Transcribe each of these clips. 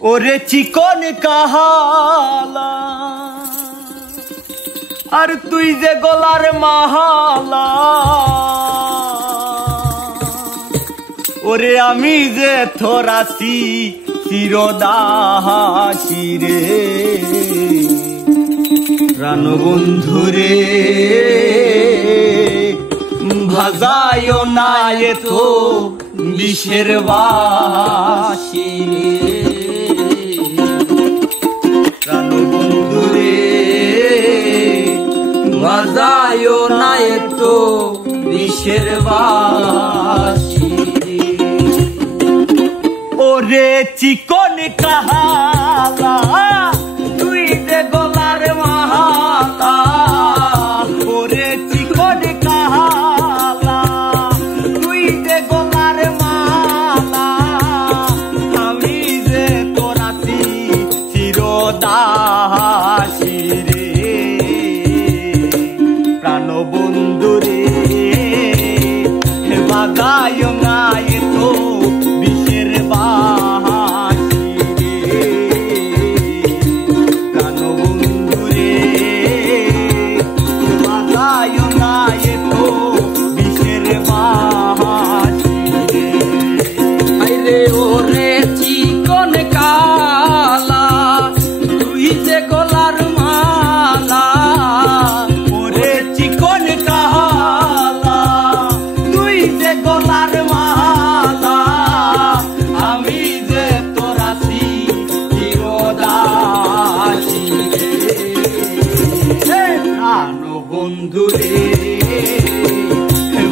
ওরে চিকন কাহালা আর তুই যে গলার মাহালা, ওরে আমি যে থরাসি চিরদাসী রে প্রাণবন্ধুরে ভাজায় না এতো বিষের বাসি প্রাণবন্ধুরে ভাজায় না এতো বিষের বাসি। ওরে চিকন কাহালা তুই যে গলার মাহালা, ওরে চিকন কাহালা তুই যে গলার মালা, আমি যে তোরাছি চিরদাসী রে প্রাণবন্ধুরে বাগায় না এতো বিষের বাসি রে প্রাণবন্ধুরে বাগায় না এতো বিষের বাসি রে। আইরে ওরে চিকন কালা তুই যে গলার মালা, ওরে চিকন কাহালা তুই যে গলার মালা, আমি যে তোরাসি চিরদাসী রে প্রাণবন্ধুরে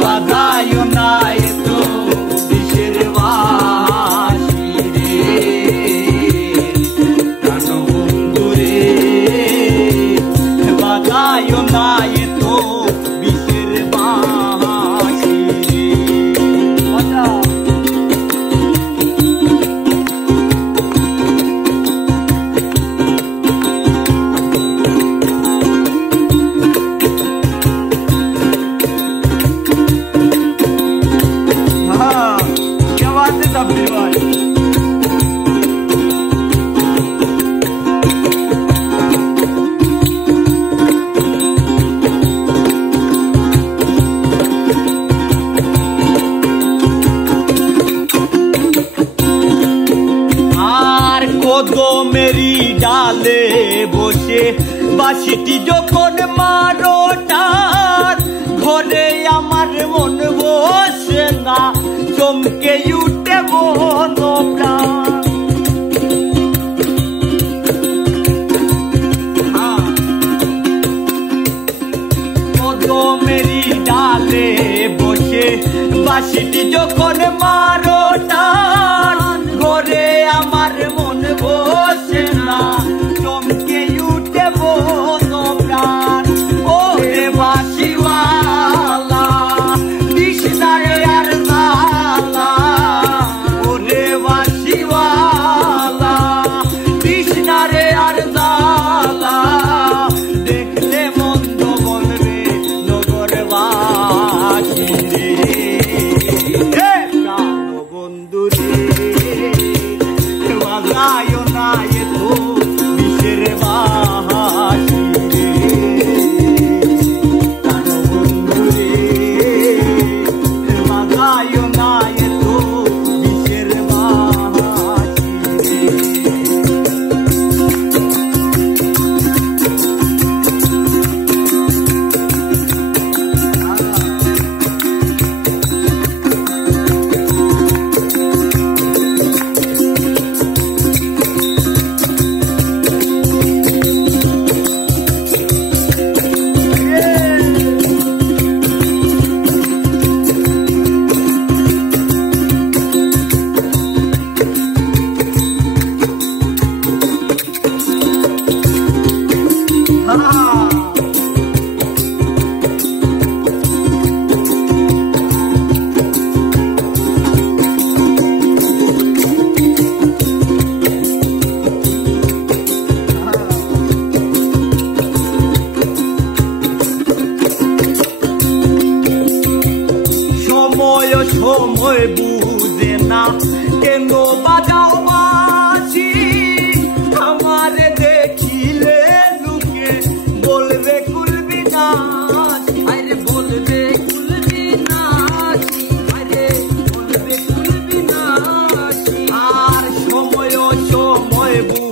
বাজায় না এতো বিষের বাসি রে প্রাণবন্ধুরে বাজায় না এতো বিষের বাসি রে। বাজাও। हाँ, क्या बात है सबके भाई। আর কদমেরি ডালে বসে বাঁশিটি যখন মারো টান, ঘরে আমার মন বসে না চমকে উঠে মন প্রাণ। কদমেরি ডালে বসে বাঁশিটি যখন মারো টান, ঘরে আমার মন বসে না চমকে উঠে মন প্রাণ। ওরে বাঁশিওয়ালা কৃষ্ণারে আর জালা, ওরে বাঁশিওয়ালা কৃষ্ণারে আর জালা, দেখলে মন্দ বলবে নগরবাসী রে প্রাণবন্ধুরে বাজায় না এতো বিষের বাসি রে প্রাণবন্ধুরে বাজায় না এতো বিষের বাসি রে। লেবু